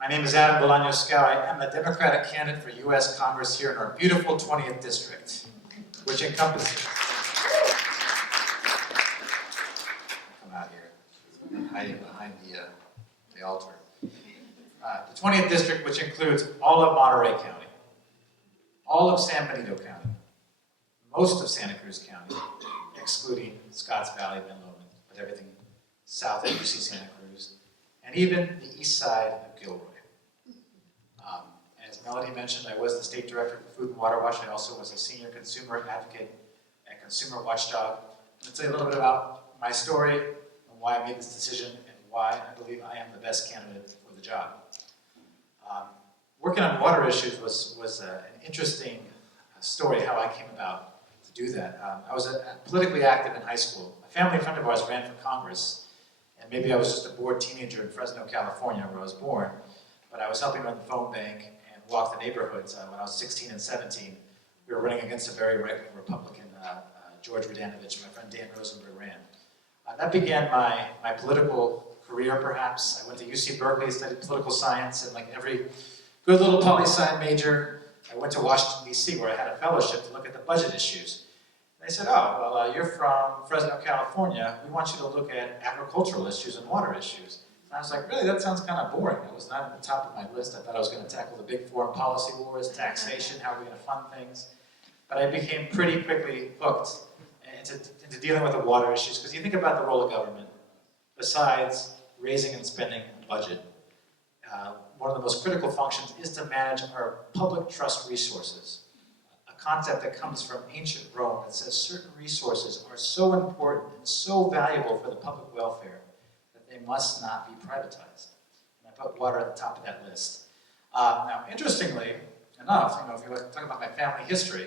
My name is Adam Bolaños Scow. I am a Democratic candidate for U.S. Congress here in our beautiful 20th District, which encompasses... Come out here. I'm hiding behind the altar. The 20th District, which includes all of Monterey County, all of San Benito County, most of Santa Cruz County, excluding Scotts Valley, Ben Lomond, but everything south of UC Santa Cruz, and even the east side of Gilroy. As Melody mentioned, I was the state director for Food and Water Watch. I also was a senior consumer advocate at Consumer Watchdog. I'm going to tell you a little bit about my story and why I made this decision and why I believe I am the best candidate for the job. Working on water issues was an interesting story, how I came about to do that. I was politically active in high school. A family friend of ours ran for Congress, and maybe I was just a bored teenager in Fresno, California, where I was born, but I was helping run the phone bank and walk the neighborhoods when I was 16 and 17. We were running against a very right-wing Republican, George Radanovich. My friend Dan Rosenberg ran. That began my political career, perhaps. I went to UC Berkeley, studied political science, and like every good little poli-sci major, I went to Washington, D.C., where I had a fellowship to look at the budget issues. And they said, oh, well, you're from Fresno, California. We want you to look at agricultural issues and water issues. And I was like, really, that sounds kind of boring. That was not at the top of my list. I thought I was going to tackle the big foreign policy wars, taxation, how are we going to fund things. But I became pretty quickly hooked into dealing with the water issues, because you think about the role of government, besides raising and spending a budget, one of the most critical functions is to manage our public trust resources, a concept that comes from ancient Rome that says certain resources are so important and so valuable for the public welfare that they must not be privatized. And I put water at the top of that list. Now, interestingly enough, if you talk about my family history,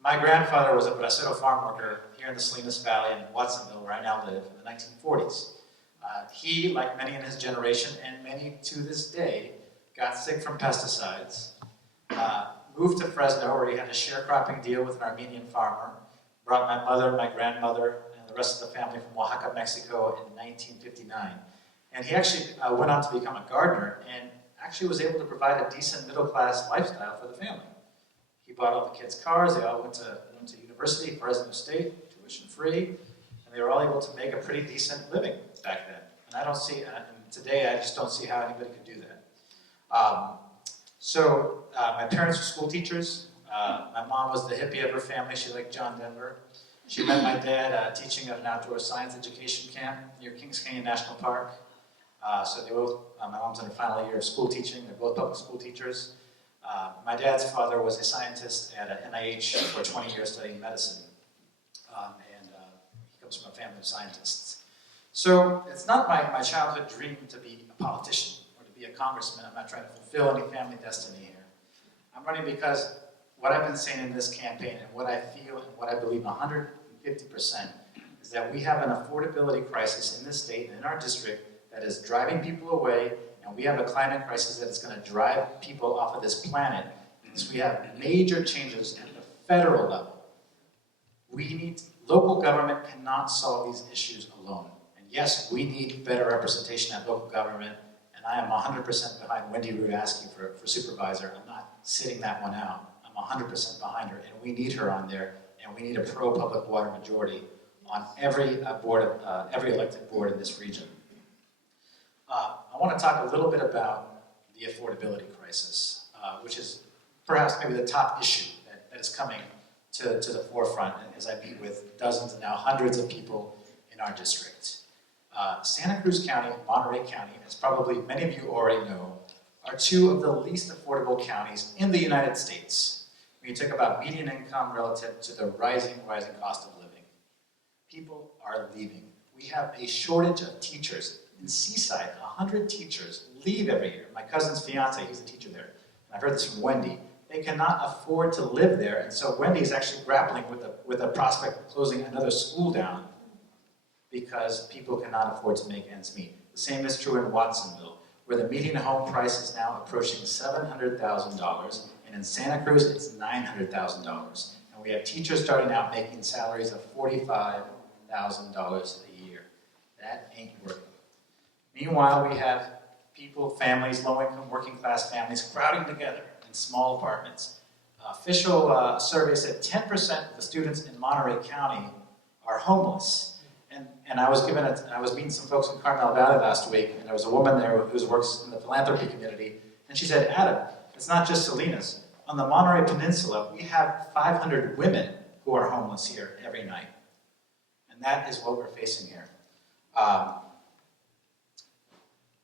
my grandfather was a bracero farm worker here in the Salinas Valley in Watsonville, where I now live, in the 1940s. He, like many in his generation, and many to this day, got sick from pesticides, moved to Fresno, where he had a sharecropping deal with an Armenian farmer, brought my mother, my grandmother, and the rest of the family from Oaxaca, Mexico in 1959. And he actually went on to become a gardener and actually was able to provide a decent middle-class lifestyle for the family. He bought all the kids' cars, they all went to university, Fresno State, tuition-free, and they were all able to make a pretty decent living back then. And I don't see, and today I just don't see how anybody could do that. My parents were school teachers. My mom was the hippie of her family. She liked John Denver. She met my dad teaching at an outdoor science education camp near Kings Canyon National Park. So they both, my mom's in her final year of school teaching. They're both public school teachers. My dad's father was a scientist at NIH for 20 years studying medicine. He comes from a family of scientists. So it's not my childhood dream to be a politician or to be a congressman. I'm not trying to fulfill any family destiny here. I'm running because what I've been saying in this campaign and what I feel and what I believe 150% is that we have an affordability crisis in this state and in our district that is driving people away, and we have a climate crisis that is going to drive people off of this planet because we have major changes at the federal level. Local government cannot solve these issues alone. And yes, we need better representation at local government, and I am 100% behind Wendy Rudaski for supervisor. I'm not sitting that one out. I'm 100% behind her, and we need her on there, and we need a pro-public water majority on every elected board in this region. I want to talk a little bit about the affordability crisis, which is perhaps maybe the top issue that is coming to the forefront as I meet with dozens and now hundreds of people in our district. Santa Cruz County and Monterey County, as probably many of you already know, are two of the least affordable counties in the United States. When you talk about median income relative to the rising cost of living, people are leaving. We have a shortage of teachers. In Seaside, 100 teachers leave every year. My cousin's fiance, he's a teacher there. And I've heard this from Wendy. They cannot afford to live there, and so Wendy is actually grappling with the prospect of closing another school down because people cannot afford to make ends meet. The same is true in Watsonville, where the median home price is now approaching $700,000, and in Santa Cruz, it's $900,000. And we have teachers starting out making salaries of $45,000 a year. That ain't working. Meanwhile, we have people, families, low-income, working-class families crowding together in small apartments. Official survey said 10% of the students in Monterey County are homeless. And I was meeting some folks in Carmel Valley last week, and there was a woman there who works in the philanthropy community, and she said, Adam, it's not just Salinas. On the Monterey Peninsula, we have 500 women who are homeless here every night. And that is what we're facing here.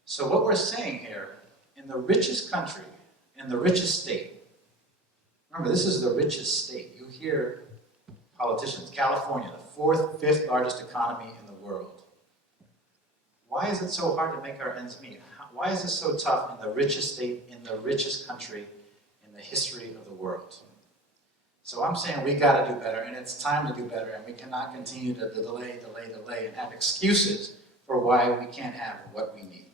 So what we're saying here, in the richest country, in the richest state, remember, this is the richest state. You hear politicians, California, the 4th, 5th largest economy in the world. Why is it so hard to make our ends meet? Why is this so tough in the richest state, in the richest country, in the history of the world? So I'm saying we got to do better, and it's time to do better, and we cannot continue to delay, and have excuses for why we can't have what we need.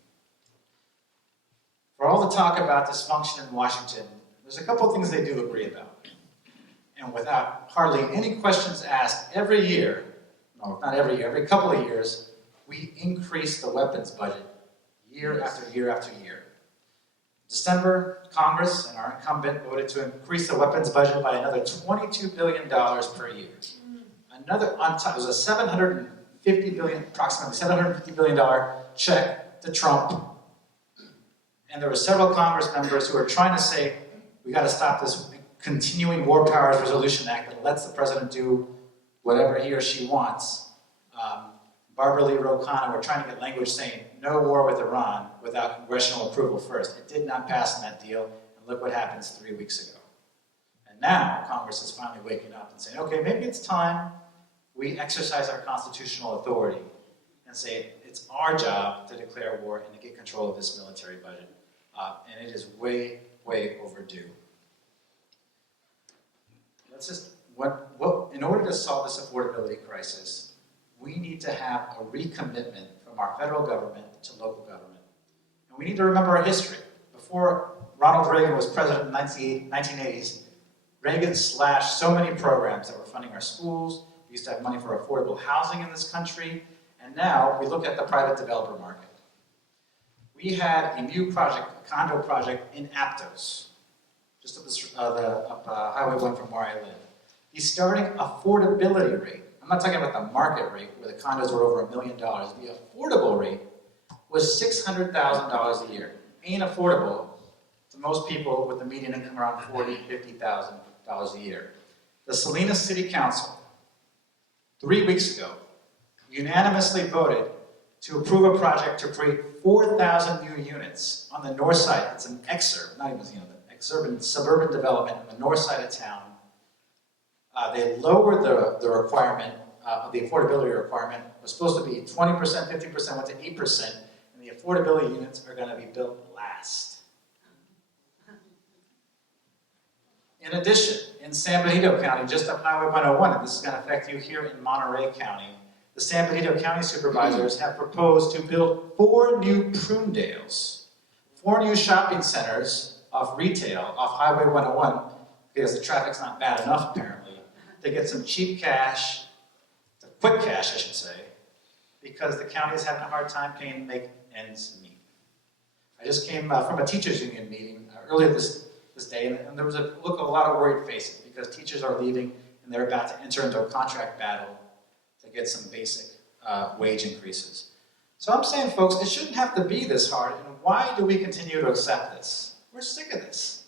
For all the talk about dysfunction in Washington, there's a couple things they do agree about. And without hardly any questions asked, every year, no, not every year, every couple of years, we increase the weapons budget year after year after year. December, Congress and our incumbent voted to increase the weapons budget by another $22 billion per year. Another, on top, it was a approximately $750 billion check to Trump. And there were several Congress members who were trying to say, we got to stop this continuing War Powers Resolution Act that lets the president do whatever he or she wants. Barbara Lee Rowe-Connor were trying to get language saying no war with Iran without congressional approval first. It did not pass in that deal, and look what happens 3 weeks ago. And now Congress is finally waking up and saying, okay, maybe it's time we exercise our constitutional authority and say it's our job to declare war and to get control of this military budget. And it is way, way overdue. In order to solve this affordability crisis, we need to have a recommitment from our federal government to local government. And we need to remember our history. Before Ronald Reagan was president in the 1980s, Reagan slashed so many programs that were funding our schools. We used to have money for affordable housing in this country. And now we look at the private developer market. We had a new project, a condo project in Aptos, just up Highway 1 from where I live. The starting affordability rate, I'm not talking about the market rate where the condos were over $1 million. The affordable rate was $600,000 a year. Ain't affordable to most people with a median income around $40,000, $50,000 a year. The Salinas City Council, 3 weeks ago, unanimously voted to approve a project to create 4,000 new units on the north side. It's an exurb, not even the suburban development on the north side of town. They lowered the requirement, the affordability requirement. It was supposed to be 20%, 50%, went to 8%, and the affordability units are going to be built last. In addition, in San Benito County, just up Highway 101, and this is going to affect you here in Monterey County, the San Benito County supervisors have proposed to build 4 new Prunedales, 4 new shopping centers off retail, off Highway 101, because the traffic's not bad enough, apparently, to get some cheap cash, quick cash, I should say, because the county is having a hard time paying to make ends meet. I just came from a teachers union meeting earlier this day, and there was a lot of worried faces because teachers are leaving and they're about to enter into a contract battle to get some basic wage increases. So I'm saying, folks, it shouldn't have to be this hard, and why do we continue to accept this? We're sick of this.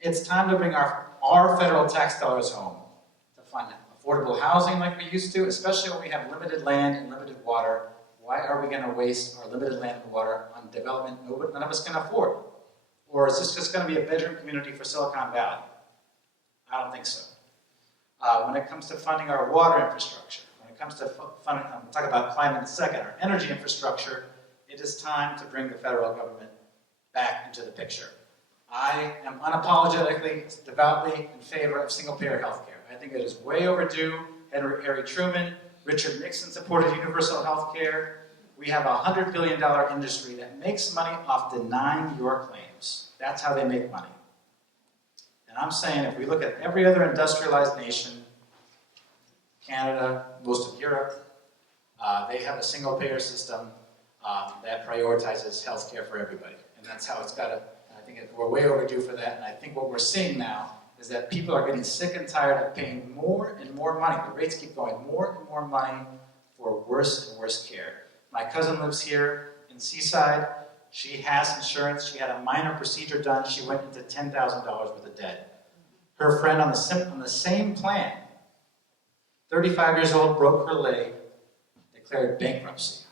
It's time to bring our federal tax dollars home to fund affordable housing like we used to, especially when we have limited land and limited water. Why are we going to waste our limited land and water on development none of us can afford? Or is this just going to be a bedroom community for Silicon Valley? I don't think so. When it comes to funding our water infrastructure, when it comes to funding, we'll talk about climate in a second, our energy infrastructure, it is time to bring the federal government back into the picture. I am unapologetically, devoutly in favor of single-payer health care. I think it is way overdue. Harry Truman, Richard Nixon supported universal health care. We have a $100 billion industry that makes money off denying your claims. That's how they make money. And I'm saying if we look at every other industrialized nation, Canada, most of Europe, they have a single-payer system. that prioritizes health care for everybody. And that's how it's got to, I think we're way overdue for that. And I think what we're seeing now is that people are getting sick and tired of paying more and more money. The rates keep going more and more money for worse and worse care. My cousin lives here in Seaside. She has insurance. She had a minor procedure done. She went into $10,000 worth of debt. Her friend on the same plan, 35 years old, broke her leg, declared bankruptcy.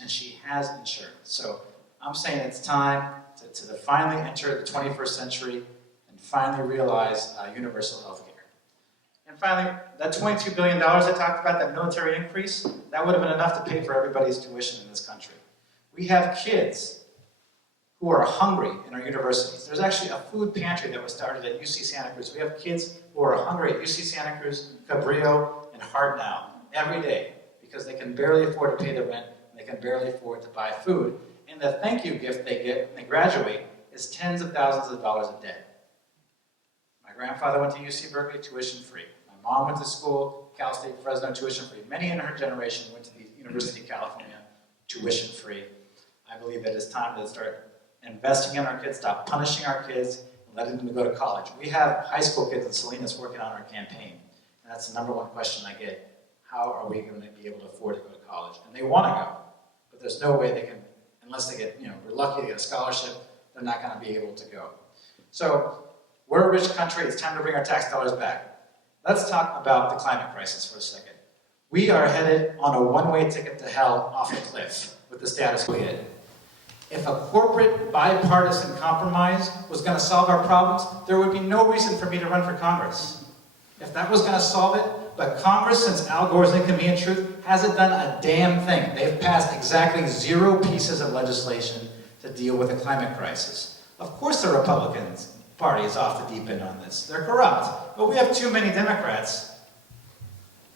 And she has insurance. So I'm saying it's time to finally enter the 21st century and finally realize universal health care. And finally, that $22 billion I talked about, that military increase, that would have been enough to pay for everybody's tuition in this country. We have kids who are hungry in our universities. There's actually a food pantry that was started at UC Santa Cruz. We have kids who are hungry at UC Santa Cruz, Cabrillo, and Hartnell every day because they can barely afford to pay the rent and they can barely afford to buy food. And the thank you gift they get when they graduate is tens of thousands of dollars of debt. My grandfather went to UC Berkeley, tuition free. My mom went to school, Cal State Fresno, tuition free. Many in her generation went to the University of California, tuition free. I believe that it's time to start investing in our kids, stop punishing our kids, and letting them go to college. We have high school kids in Salinas working on our campaign. And that's the number one question I get. How are we going to be able to afford to go to college? And they want to go, but there's no way they can, unless they get, we're lucky to get a scholarship, they're not going to be able to go. So we're a rich country. It's time to bring our tax dollars back. Let's talk about the climate crisis for a second. We are headed on a one-way ticket to hell off a cliff with the status quo. If a corporate bipartisan compromise was going to solve our problems, there would be no reason for me to run for Congress. If that was going to solve it, but Congress, since Al Gore's Inconvenient Truth, hasn't done a damn thing. They've passed exactly 0 pieces of legislation to deal with the climate crisis. Of course the Republican Party is off the deep end on this. They're corrupt. But we have too many Democrats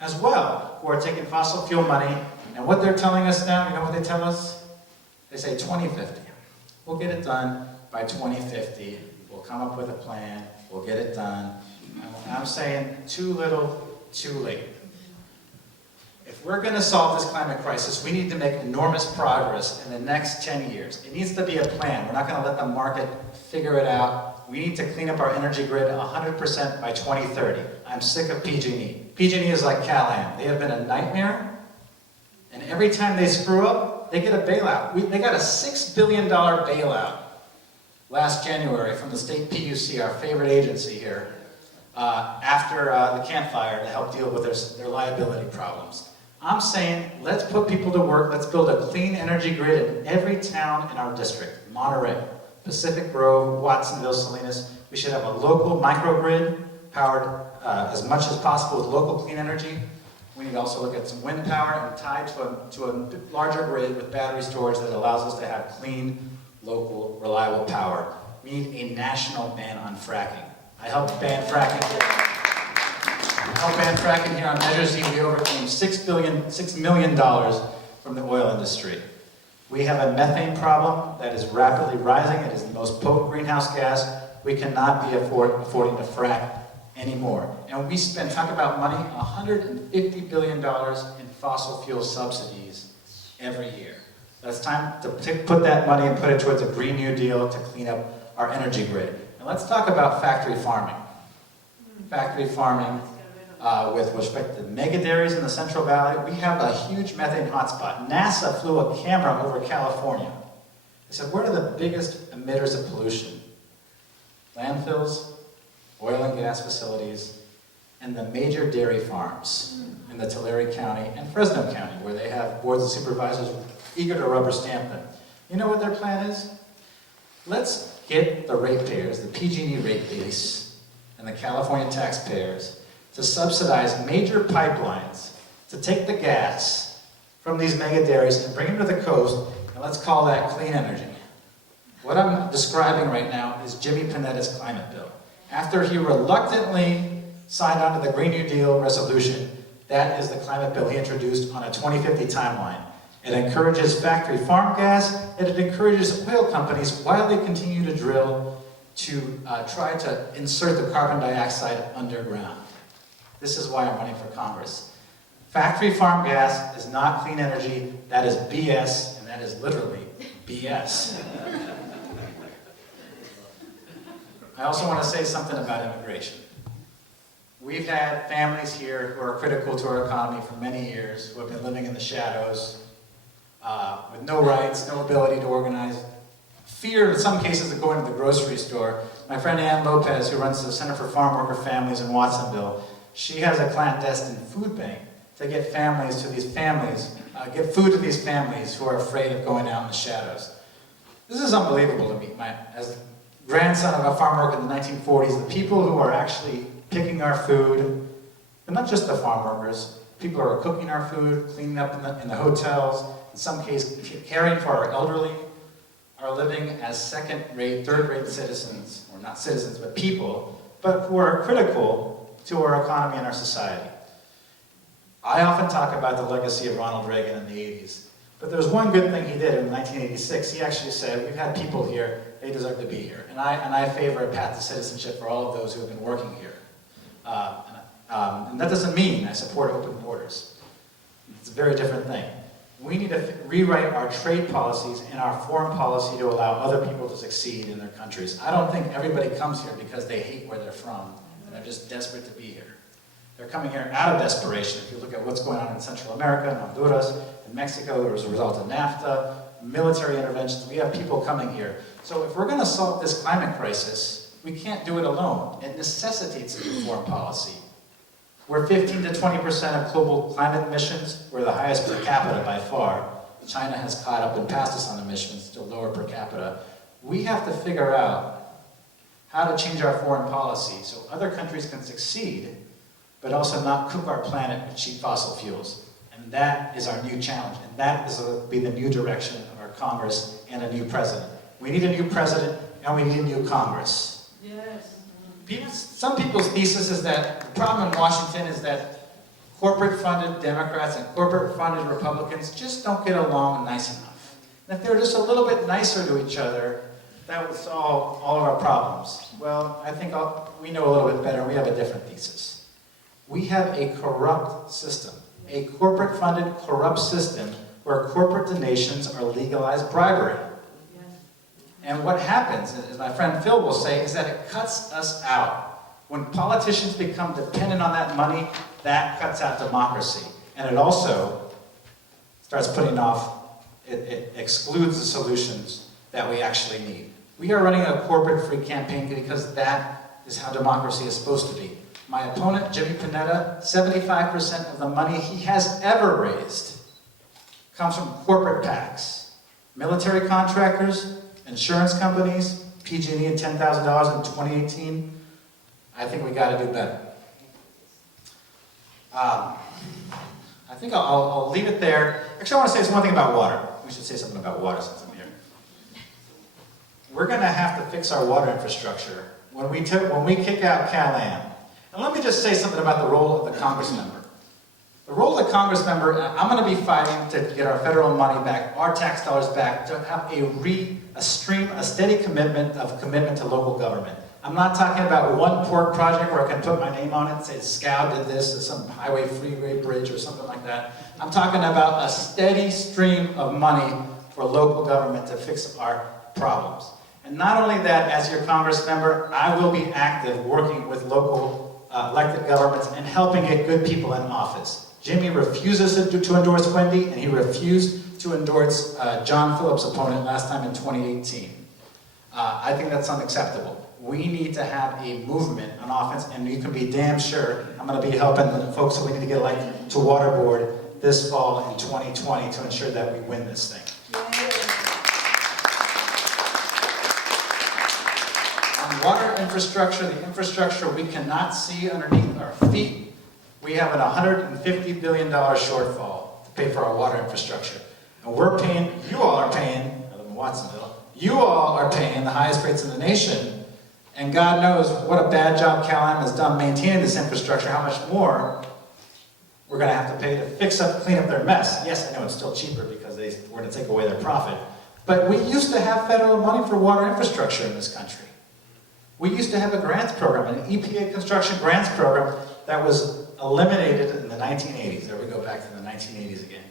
as well who are taking fossil fuel money, and what they're telling us now, you know what they tell us? They say 2050. We'll get it done by 2050. We'll come up with a plan. We'll get it done. And I'm saying too little, too late. If we're going to solve this climate crisis, we need to make enormous progress in the next 10 years. It needs to be a plan. We're not going to let the market figure it out. We need to clean up our energy grid 100% by 2030. I'm sick of PG&E. PG&E is like Cal-Am. They have been a nightmare, and every time they screw up, they get a bailout. They got a $6 billion bailout last January from the state PUC, our favorite agency here, after the Camp Fire to help deal with their liability problems. I'm saying, let's put people to work. Let's build a clean energy grid in every town in our district. Monterey, Pacific Grove, Watsonville, Salinas. We should have a local microgrid powered as much as possible with local clean energy. We need to also look at some wind power and tied to a larger grid with battery storage that allows us to have clean, local, reliable power. We need a national ban on fracking. I helped ban fracking here on Measure Z. We overcame $6 million from the oil industry. We have a methane problem that is rapidly rising. It is the most potent greenhouse gas. We cannot be affording to frack anymore. And we talk about money, $150 billion in fossil fuel subsidies every year. It's time to put that money and put it towards a Green New Deal to clean up our energy grid. And let's talk about factory farming. Factory farming with respect to mega dairies in the Central Valley. We have a huge methane hotspot. NASA flew a camera over California. They said, what are the biggest emitters of pollution? Landfills, oil and gas facilities, and the major dairy farms in the Tulare County and Fresno County, where they have boards of supervisors eager to rubber stamp them. You know what their plan is? Let's get the ratepayers, the PG&E rate base, and the California taxpayers to subsidize major pipelines to take the gas from these mega dairies and bring them to the coast, and let's call that clean energy. What I'm describing right now is Jimmy Panetta's climate bill. After he reluctantly signed on to the Green New Deal resolution, that is the climate bill he introduced on a 2050 timeline. It encourages factory farm gas, and it encourages oil companies, while they continue to drill, to try to insert the carbon dioxide underground. This is why I'm running for Congress. Factory farm gas is not clean energy. That is BS, and that is literally BS. I also want to say something about immigration. We've had families here who are critical to our economy for many years, who have been living in the shadows, with no rights, no ability to organize, fear in some cases of going to the grocery store. My friend Ann Lopez, who runs the Center for Farm Worker Families in Watsonville, she has a clandestine food bank to get families to these families, get food to these families who are afraid of going out in the shadows. This is unbelievable to me. As grandson of a farm worker in the 1940s, the people who are actually picking our food, but not just the farm workers, people who are cooking our food, cleaning up in the hotels, in some cases caring for our elderly, are living as second-rate, third-rate citizens, or not citizens, but people, but who are critical to our economy and our society. I often talk about the legacy of Ronald Reagan in the 80s, but there's one good thing he did in 1986. He actually said, we've had people here, they deserve to be here. And I favor a path to citizenship for all of those who have been working here. And that doesn't mean I support open borders. It's a very different thing. We need to rewrite our trade policies and our foreign policy to allow other people to succeed in their countries. I don't think everybody comes here because they hate where they're from and they're just desperate to be here. They're coming here out of desperation. If you look at what's going on in Central America, in Honduras, in Mexico, as a result of NAFTA, military interventions, we have people coming here. So if we're going to solve this climate crisis, we can't do it alone. It necessitates a new foreign policy. We're 15 to 20% of global climate emissions. We're the highest per capita by far. China has caught up and passed us on emissions, still lower per capita. We have to figure out how to change our foreign policy so other countries can succeed, but also not cook our planet with cheap fossil fuels. And that is our new challenge. And that will be the new direction of our Congress and a new president. We need a new president and we need a new Congress. Yes. Some people's thesis is that the problem in Washington is that corporate-funded Democrats and corporate-funded Republicans just don't get along nice enough. And if they were just a little bit nicer to each other, that would solve all of our problems. Well, I think we know a little bit better. We have a different thesis. We have a corrupt system, a corporate-funded corrupt system where corporate donations are legalized bribery. And what happens, as my friend Phil will say, is that it cuts us out. When politicians become dependent on that money, that cuts out democracy. And it also starts putting off, it excludes the solutions that we actually need. We are running a corporate-free campaign because that is how democracy is supposed to be. My opponent, Jimmy Panetta, 75% of the money he has ever raised comes from corporate PACs, military contractors, insurance companies. PG&E at $10,000 in 2018. I think we got to do better. I think I'll leave it there. Actually, I want to say one thing about water. We should say something about water since I'm here. We're going to have to fix our water infrastructure when we kick out Cal-Am. And let me just say something about the role of the Congress member. The role of the Congress member, I'm going to be fighting to get our federal money back, our tax dollars back, to have a steady commitment to local government. I'm not talking about one port project where I can put my name on it and say Scow did this, or some highway freeway bridge or something like that. I'm talking about a steady stream of money for local government to fix our problems. And not only that, as your Congress member, I will be active working with local elected governments and helping get good people in office. Jimmy refuses to endorse Wendy, and he refused to endorse John Phillips' opponent last time in 2018. I think that's unacceptable. We need to have a movement on offense, and you can be damn sure I'm going to be helping the folks that we need to get elected to water board this fall in 2020 to ensure that we win this thing. On water infrastructure, the infrastructure we cannot see underneath our feet, we have an $150 billion shortfall to pay for our water infrastructure. And we're paying, you all are paying, I live in Watsonville, you all are paying the highest rates in the nation, and God knows what a bad job Cal-Am has done maintaining this infrastructure, how much more we're going to have to pay to clean up their mess. Yes, I know it's still cheaper because we're going to take away their profit. But we used to have federal money for water infrastructure in this country. We used to have a grants program, an EPA construction grants program that was eliminated in the 1980s. There we go, back to the 1980s again.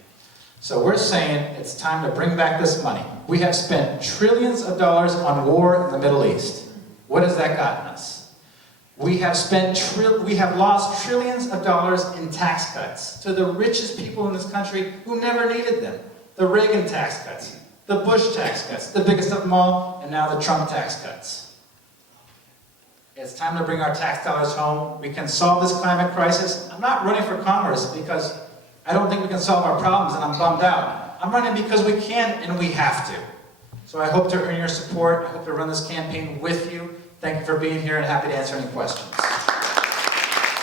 So we're saying it's time to bring back this money. We have spent trillions of dollars on war in the Middle East. What has that gotten us? We have lost trillions of dollars in tax cuts to the richest people in this country who never needed them. The Reagan tax cuts, the Bush tax cuts, the biggest of them all, and now the Trump tax cuts. It's time to bring our tax dollars home. We can solve this climate crisis. I'm not running for Congress because I don't think we can solve our problems and I'm bummed out. I'm running because we can and we have to. So I hope to earn your support. I hope to run this campaign with you. Thank you for being here and happy to answer any questions.